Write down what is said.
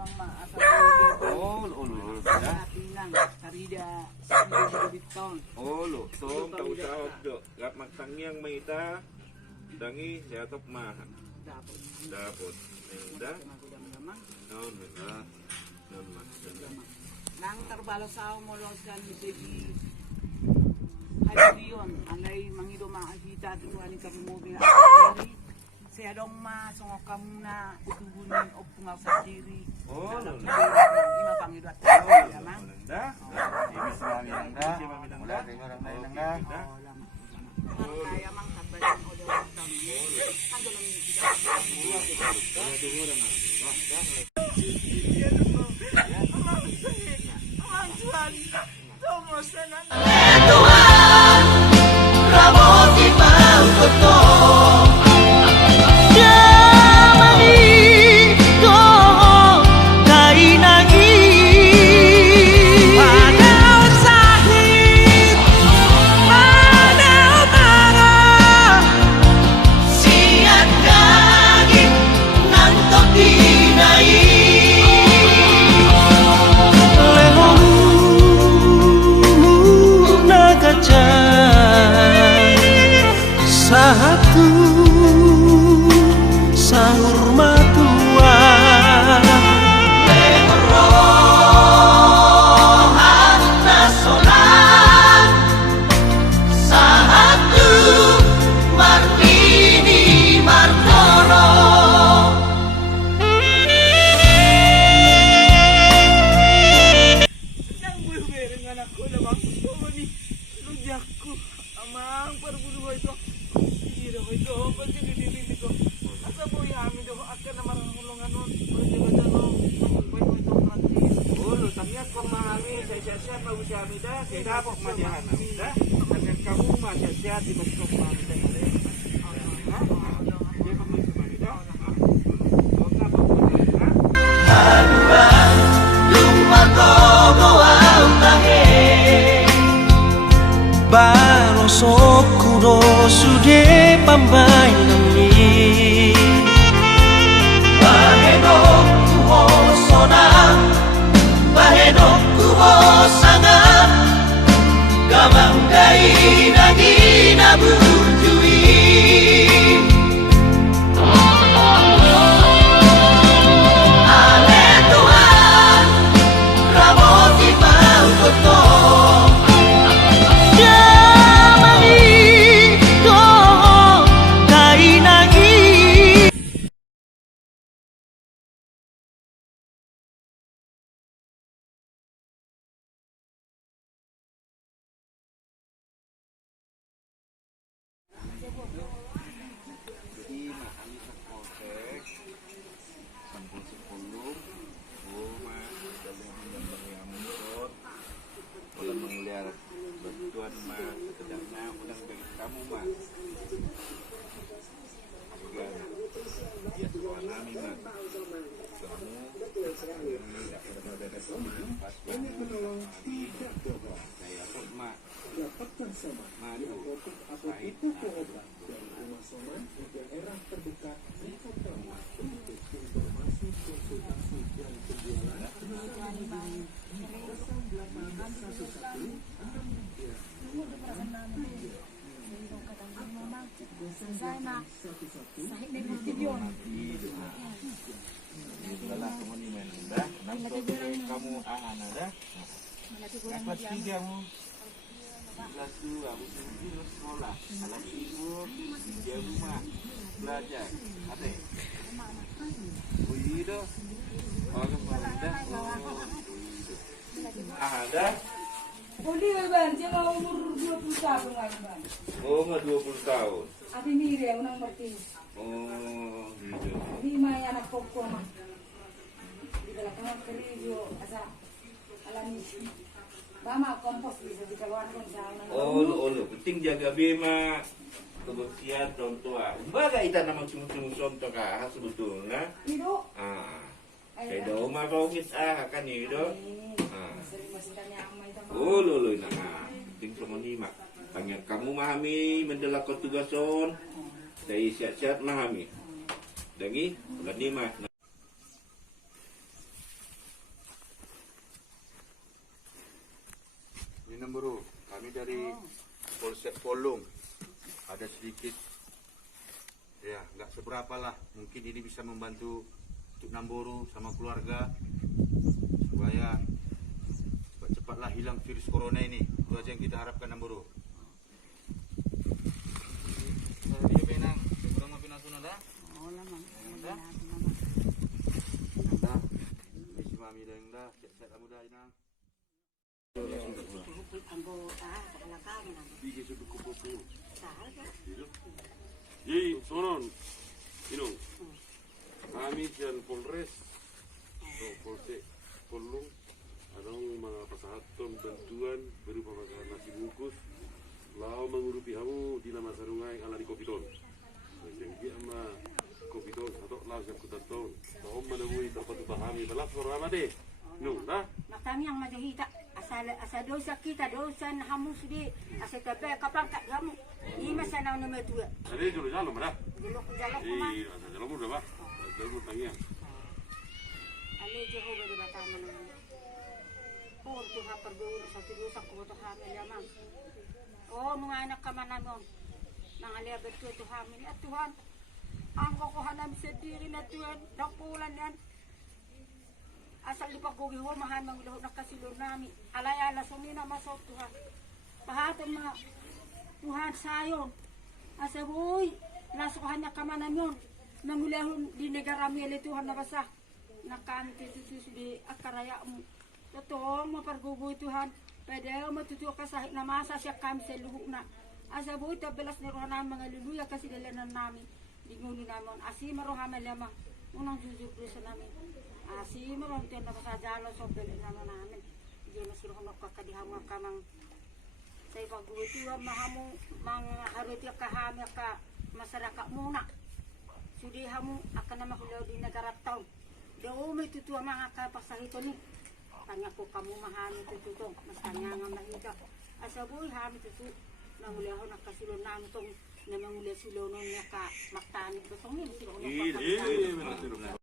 mamang ma asa Ulo. pinang karida sa biton. Ulo. Tom tausahod do. Gap magtangyang maita. Dangi siatop ma. Dapot. Dah. Non ma. Nang tarbalo sa mo lang kan sigi. Haliyon anay mangido makakita tuwan ka mo bila. Saya dong ma songok kamu na utubunin optungal sa diri. Ima pangidot ya mang. Dah. Ini semami nangda. Mula tengok orang lain nangda. Kaya mang kabayan o daw tang. Ang dalam ni kita. Ang tuan. Tomos na Tuhan, Ramosi Pangkoto. Satu sahur matua Lemorohan nasolan Satu Martini Martoro Nang bulbering anak ko lamang ko ni lujakku amang perbulu itu. Ito, pag sinilili ko, asa po yamin ko, akan na marangulungan nun, pwede ba pwede ito matis. Ulo, tamyak kong mahami sa siya-siya mag-usyami da, kaya dapok madihan namin da. Kasi kamu masya-siya, di ba ito mahami da nga rin? Di ba may sumali da? Huwag na pag-ulit, ha? Haduan lumagogo ang tahe Barosok kudo sude pambay nami Bahenok kuho sona Bahenok kuho sanga Gamanggai nagina bujui Ale Tuhan Ramosi Pangkoto Jadi mahami sa kosek, sampul sepuluh, goma, dalam yang muncul, ulang mengliar bantuan mas, sedangnya ulang bagi kamu mas. Ya tuan kami mas, kamu tidak pernah ada pas menolong tidak coba. Saya pun mak, madu, saya dari Rumah Soman di daerah terdekat di kota untuk informasi konsultasi dan penjualan hubungi 0811 kamu ada kelas 3 mu kelas 2 aku sekolah kelas ibu di rumah belajar ate uido ada Uli Ban, dia mau umur 20 tahun kan, Ban? Oh, nggak 20 tahun. Ati miri yang nang merti. Oh, gitu. Lima yang anak pokok mah. Di belakang kerja asa alami. Bama kompos bisa dikeluarkan sana. Oh, penting jaga bema kebersihan orang tua. Baga kita nama cuma contoh kah sebetulnya. Hidup. Kayak rumah kau kita kan hidup. Sering masih tanya ama itu. Oh, nah, penting semua ni mak. Banyak kamu memahami mendelak kau tugason. Saya siap-siap memahami. Dengi, bulan ni mak. Namburu, kami dari Polsek Polong. Ada sedikit, ya nggak seberapa lah. Mungkin ini bisa membantu untuk Namburu sama keluarga supaya cepatlah hilang virus corona ini. Itu aja yang kita harapkan Namburu. Saya penang, kurang mapi nasun ada. Oh, lamang. Ada? Dah, misi mami dah yang dah, sehat-sehat kamu dah inang. Hukut anggo sekalakang na. Bigi sudah kupu-kupu. Sahal ka? Jadi, sonon, inong, kami dan Polres, atau Polsek Polong, ada mga pasahatan bantuan berupa makanan nasi bungkus, lau mengurupi kamu di nama sarungai ala di Kopiton. Jadi ama Kopiton atau lau siap kutanton, kau menemui tempat kami balap sorama deh, inong, dah. Makami ang madahita. Asa dosa kita, dosa na hamus di. Asa kape kapangkat kamu. Ima sa na nama tua. Ada jual jalan mana? Jelok jalok kuman. Iya, ada jalan muda bah, jalan tangnya. Ale jeho bade batama na. Por tu ha pergaul sa dosa ko to hamil lamang. Oh, mga anak ka manamon. Nang alia betul tu hamil at Tuhan. Ang kokohanan sa diri na Tuhan, dapulan yan. Asal di paggugiho mahan mangulahu nakasilor nami. Alay-ala sumina masok Tuhan. Pahatong mga Tuhan sayon. Asa boy, nasukahan niya kamanan yun. Mangulahon di negara mili Tuhan na basa. Nakanti tutus di akaraya mo. Totoo mapargugoy Tuhan. Pwede matutuwa ka sa namasa siya kami sa luhuk na. Asa boy, tabelas na rohan namin mga luluya kasi dalanan namin. Di ngulo namin. Asi marohaman lamang. Unang jujur sa namin. Asi maroon tiyan na sa jalo so beli namin. Diyan na sila kakadihaw nga kamang sa ipagbutuwa mahamu mga hariti kahami ka masaraka muna. Sudi hamu akan na mahulaw di nagarat taon. Daw may tutuwa mga kapasahito ni. Kanya ko kamu mahani tututong. Mas kanya nga mahika. Asaboy hami tutu. Nanguliaho nakasilon namin itong na manguli silonon niya ka maktanig. Basong yun sila. Iya,